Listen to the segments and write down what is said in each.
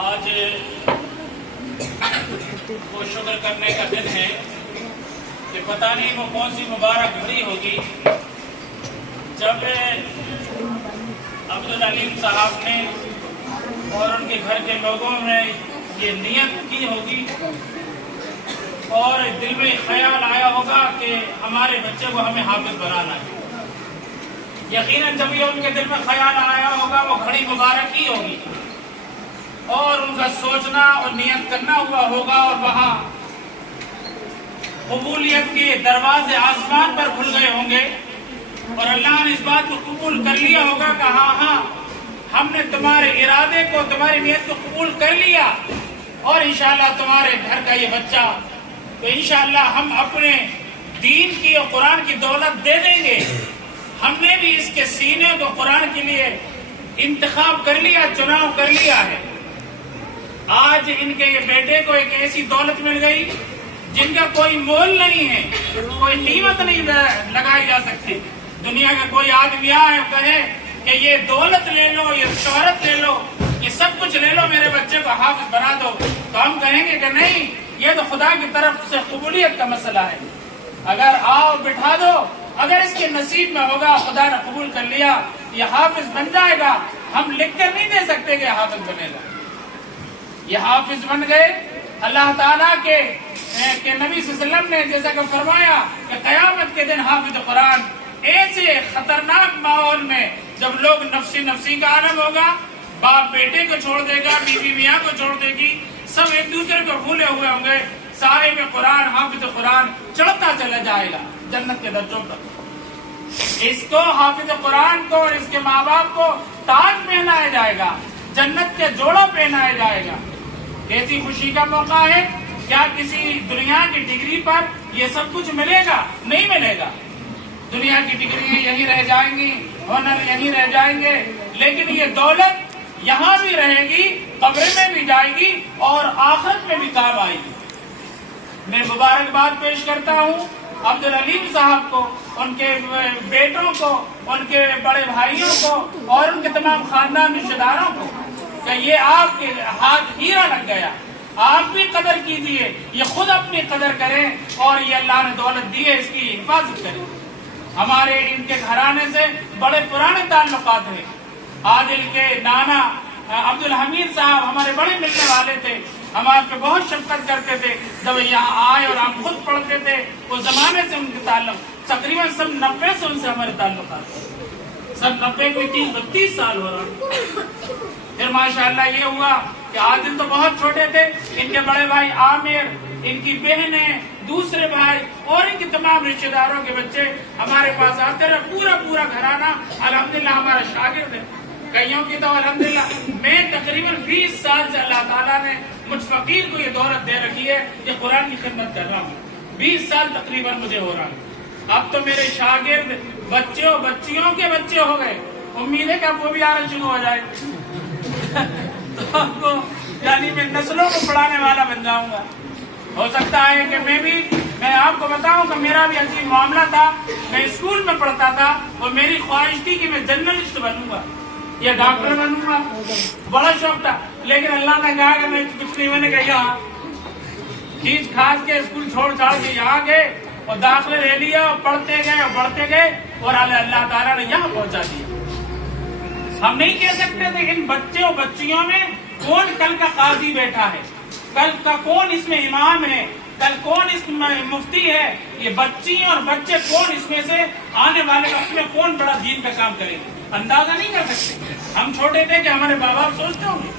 آج وہ شکر کرنے کا دن ہے کہ پتہ نہیں وہ کون سی مبارک گھڑی ہوگی جب عبدالعلیم صاحب نے اور ان کے گھر کے لوگوں نے یہ نیت کی ہوگی اور دل میں خیال آیا ہوگا کہ ہمارے بچے کو ہمیں حافظ بنانا ہے۔ یقیناً جب یہ ان کے دل میں خیال آیا ہوگا وہ گھڑی مبارک ہی ہوگی اور ان کا سوچنا اور نیت کرنا ہوا ہوگا اور وہاں قبولیت کے دروازے آسمان پر کھل گئے ہوں گے اور اللہ نے اس بات کو قبول کر لیا ہوگا کہ ہاں ہم نے تمہارے ارادے کو تمہاری نیت کو قبول کر لیا اور انشاءاللہ تمہارے گھر کا یہ بچہ تو انشاءاللہ ہم اپنے دین کی اور قرآن کی دولت دے دیں گے۔ ہم نے بھی اس کے سینے کو قرآن کے لیے انتخاب کر لیا، چناؤ کر لیا ہے۔ آج ان کے یہ بیٹے کو ایک ایسی دولت مل گئی جن کا کوئی مول نہیں ہے، کوئی قیمت نہیں لگائی جا سکتی۔ دنیا کا کوئی آدمی آئے کہے کہ یہ دولت لے لو، یہ شہرت لے لو، یہ سب کچھ لے لو، میرے بچے کو حافظ بنا دو، تو ہم کہیں گے کہ نہیں، یہ تو خدا کی طرف سے قبولیت کا مسئلہ ہے۔ اگر آؤ بٹھا دو، اگر اس کے نصیب میں ہوگا، خدا نے قبول کر لیا، یہ حافظ بن جائے گا۔ ہم لکھ کر نہیں دے سکتے کہ حافظ بنے گا۔ یہ حافظ بن گئے۔ اللہ تعالیٰ کے نبی صلی اللہ علیہ وسلم نے جیسا کہ فرمایا کہ قیامت کے دن حافظ قرآن ایسے خطرناک ماحول میں جب لوگ نفسی کا عالم ہوگا، باپ بیٹے کو چھوڑ دے گا، بیوی میاں کو چھوڑ دے گی، سب ایک دوسرے کو بھولے ہوئے ہوں گے، صاحب قرآن حافظ قرآن چڑھتا چلا جائے گا جنت کے درجوں پر۔ اس کو حافظ قرآن کو اور اس کے ماں باپ کو تاج پہنایا جائے گا، جنت کے جوڑا پہنایا جائے گا۔ ایسی خوشی کا موقع ہے۔ کیا کسی دنیا کی ڈگری پر یہ سب کچھ ملے گا؟ نہیں ملے گا۔ دنیا کی ڈگریاں یہی رہ جائیں گی، ہنر یہی رہ جائیں گے، لیکن یہ دولت یہاں بھی رہے گی، قبر میں بھی جائے گی اور آخرت میں بھی کام آئے گی۔ میں مبارکباد پیش کرتا ہوں عبدالعلیم صاحب کو، ان کے بیٹوں کو، ان کے بڑے بھائیوں کو اور ان کے تمام خاندان رشتہ داروں کو کہ یہ آپ کے ہاتھ ہیرا لگ گیا۔ آپ بھی قدر کیجئے، یہ خود اپنی قدر کریں اور یہ اللہ نے دولت دی ہے، اس کی حفاظت کریں۔ ہمارے ان کے گھرانے سے بڑے پرانے تعلقات ہیں۔ عادل کے نانا عبدالحمید صاحب ہمارے بڑے ملنے والے تھے، ہم آپ پہ بہت شفقت کرتے تھے۔ جب یہاں آئے اور آپ خود پڑھتے تھے، اس زمانے سے ان کے تعلق تقریباً سب 90 سے ان سے ہمارے تعلقات سب 90 میں 30-32 سال ہو رہا۔ پھر ماشاءاللہ یہ ہوا کہ عادل تو بہت چھوٹے تھے، ان کے بڑے بھائی عامر، ان کی بہنیں، دوسرے بھائی اور ان کے تمام رشتہ داروں کے بچے ہمارے پاس آتے رہے۔ پورا گھرانہ الحمدللہ ہمارا شاگرد ہے۔ کئیوں کی تو الحمدللہ میں تقریباً 20 سال سے اللہ تعالیٰ نے مجھ فقیر کو یہ دولت دے رکھی ہے کہ قرآن کی خدمت کر رہا ہوں۔ 20 سال تقریباً مجھے ہو رہا ہے۔ اب تو میرے شاگرد بچیوں کے بچے ہو گئے۔ امید ہے کہ اب وہ بھی آنا شروع ہو جائے تو آپ کو یعنی میں نسلوں کو پڑھانے والا بن جاؤں گا۔ ہو سکتا ہے کہ میں آپ کو بتاؤں کہ میرا بھی عجیب معاملہ تھا۔ میں اسکول میں پڑھتا تھا اور میری خواہش تھی کہ میں جرنلسٹ بنوں گا یا ڈاکٹر بنوں گا، بڑا شوق تھا، لیکن اللہ نے کہا کہ میں کچھ نہیں، میں نے کہا یہاں کھینچ کھاچ کے اسکول چھوڑ چھاڑ کے یہاں گئے اور داخلے لے لیا اور پڑھتے گئے اور اللہ تعالیٰ نے یہاں پہنچا دیا۔ ہم نہیں کہہ سکتے تھے ان بچیوں میں کون کل کا قاضی بیٹھا ہے، کل کا کون اس میں امام ہے، کل کون اس میں مفتی ہے۔ یہ بچی اور بچے کون اس میں سے آنے والے وقت میں کون بڑا دین کا کام کریں گے، اندازہ نہیں کر سکتے۔ ہم چھوٹے تھے کہ ہمارے باپ سوچتے ہوں گے،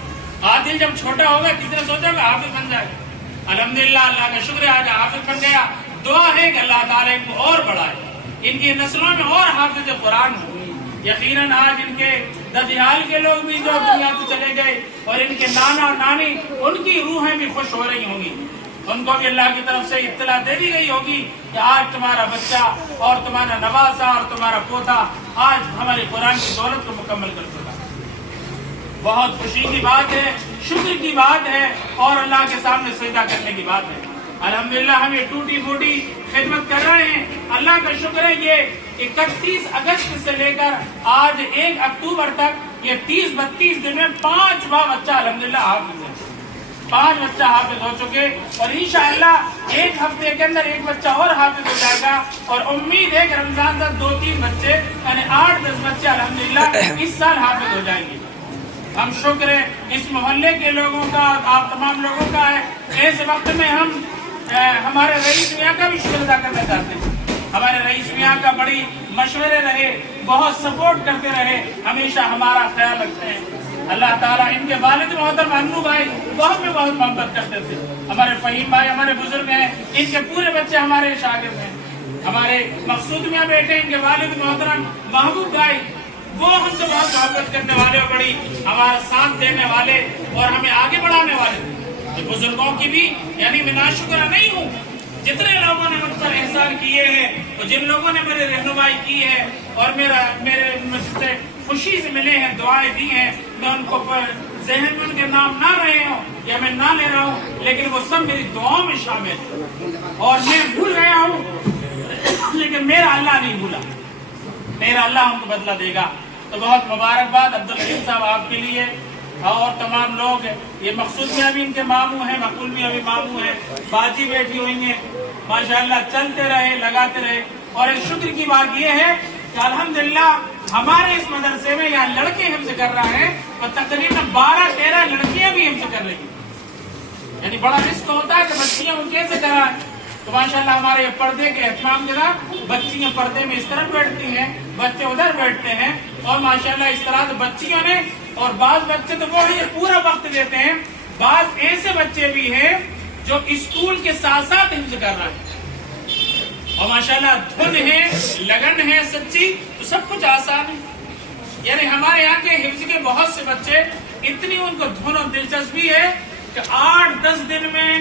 عادل جب چھوٹا ہوگا کس نے سوچا کہ حافظ بن جائے گا۔ الحمدللہ اللہ کا شکر ہے آج حافظ بن گیا۔ دعا ہے کہ اللہ تعالیٰ ان کو اور بڑھائے، ان کی نسلوں میں اور حافظ قرآن ہو۔ یقیناً آج ان کے ددیال کے لوگ بھی جو دنیا سے چلے گئے اور ان کے نانا اور نانی، ان کی روحیں بھی خوش ہو رہی ہوں گی۔ ان کو بھی اللہ کی طرف سے اطلاع دے دی گئی ہوگی کہ آج تمہارا بچہ اور تمہارا نواسا اور تمہارا پوتا آج ہمارے قرآن کی دولت کو مکمل کر چکا۔ بہت خوشی کی بات ہے، شکر کی بات ہے اور اللہ کے سامنے سجدہ کرنے کی بات ہے۔ الحمدللہ ہم یہ ٹوٹی پھوٹی خدمت کر رہے ہیں، اللہ کا شکر ہے۔ یہ 31 اگست سے لے کر آج 1 اکتوبر تک یہ 30-32 دن میں 5 بچہ الحمدللہ حافظ ہے، 5 بچہ حافظ ہو چکے، اور انشاءاللہ ایک ہفتے کے اندر ایک بچہ اور حافظ ہو جائے گا، اور امید ہے کہ رمضان تک 2-3 بچے یعنی 8-10 بچے الحمدللہ اس سال حافظ ہو جائیں گے۔ ہم شکر ہے اس محلے کے لوگوں کا، آپ تمام لوگوں کا ہے۔ ایسے وقت میں ہم ہمارے رئیس میاں کا بھی شکر ادا کرنا چاہتے ہیں۔ ہمارے رئیس میاں کا بڑی مشورے رہے، بہت سپورٹ کرتے رہے، ہمیشہ ہمارا خیال رکھتے ہیں۔ اللہ تعالیٰ ان کے والد محترم انو بھائی بہت محبت کرتے تھے، ہمارے فہیم بھائی ہمارے بزرگ ہیں، ان کے پورے بچے ہمارے شاگرد ہیں۔ ہمارے مقصود میاں بیٹے، ان کے والد محترم محبوب بھائی، وہ ہم سے بہت محبت کرنے والے اور بڑی ہمارا ساتھ دینے والے اور ہمیں آگے بڑھانے والے۔ بزرگوں کی بھی یعنی میں ناشکرہ نہیں ہوں، جتنے لوگوں نے مجھ پر احسان کیے ہیں اور جن لوگوں نے میری رہنمائی کی ہے اور میرے مجھ سے خوشی سے ملے ہیں، دعائیں دی ہیں، میں ان کو ذہن میں ان کے نام نہ رہے ہوں یا میں نہ لے رہا ہوں، لیکن وہ سب میری دعاؤں میں شامل ہیں، اور میں بھول گیا ہوں لیکن میرا اللہ نہیں بھولا، میرا اللہ ہم کو بدلہ دے گا۔ تو بہت مبارکباد عبدالرحیم صاحب آپ کے لیے اور تمام لوگ، یہ مقصود میں ابھی ان کے ماموں ہیں، مقبول میں ابھی ماموں ہیں، باجی بیٹھی ہوئی ہیں، ماشاءاللہ چلتے رہے، لگاتے رہے۔ اور ایک شکر کی بات یہ ہے کہ الحمدللہ ہمارے اس مدرسے میں یہاں لڑکے ہم سے کر رہے ہیں اور تقریباً 12-13 لڑکیاں بھی ہم سے کر رہی ہیں، یعنی بڑا رسک ہوتا ہے کہ بچیاں ان کیسے کرائیں۔ تو ماشاءاللہ ہمارے پردے کے اہتمام کے ساتھ بچیاں پردے میں اس طرح بیٹھتی ہیں، بچے ادھر بیٹھتے ہیں، اور ماشاءاللہ اس طرح سے بچیوں نے، اور بعض بچے تو وہ پورا وقت دیتے ہیں، بعض ایسے بچے بھی ہیں جو اسکول کے ساتھ ساتھ حفظ کر رہے ہیں، اور ماشاءاللہ دھن ہے، لگن ہے سچی، تو سب کچھ آسان ہے۔ یعنی ہمارے یہاں کے حفظ کے بہت سے بچے اتنی ان کو دھن اور دلچسپی ہے کہ 8-10 دن میں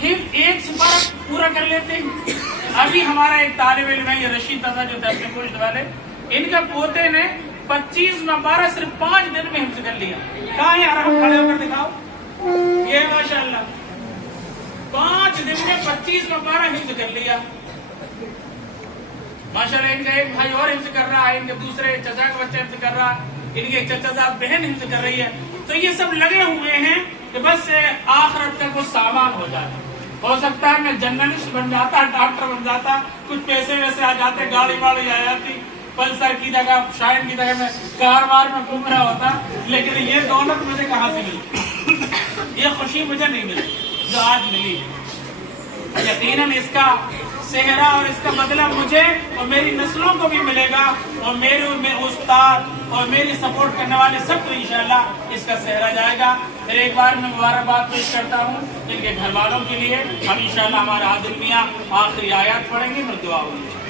ایک سپارہ پورا کر لیتے ہیں۔ ابھی ہمارا ایک طالب علم ہے، یہ رشید تازہ جو تھے اپنے پوشت والے، ان کا پوتے نے 25 مپارہ صرف 5 دن میں حفظ کر لیا۔ کہاں ہے یار، کھڑے ہو کر دکھاؤ، یہ ماشاءاللہ 5 دن میں 25 مپارہ حفظ کر لیا۔ ماشاءاللہ ان کا ایک بھائی اور حفظ کر رہا ہے، ان کے دوسرے چچا کا بچہ حفظ کر رہا ہے، ان کے چچا صاحب بہن حفظ کر رہی ہے۔ تو یہ سب لگے ہوئے ہیں کہ بس آخرت کا کچھ سامان ہو جائے۔ ہو سکتا ہے میں جرنلسٹ بن جاتا، ڈاکٹر بن جاتا، کچھ پیسے ویسے آ جاتے، گاڑی واڑی آ جاتی، پلسر کی جگہ شاہین کی جگہ میں کاروبار میں گھوم رہا ہوتا، لیکن یہ دولت مجھے کہاں سے ملی، یہ خوشی مجھے نہیں ملی جو آج ملی۔ یقیناً اس کا صحرا اور اس کا بدلہ مجھے اور میری نسلوں کو بھی ملے گا، اور میرے استاد اور میری سپورٹ کرنے والے سب کو انشاءاللہ اس کا صحرا جائے گا۔ پھر ایک بار میں مبارکباد پیش کرتا ہوں ان کے گھر والوں کے لیے۔ ہم انشاءاللہ ہمارے عادل میاں آخری آیات پڑھیں گے، پھر دعا ہوگی۔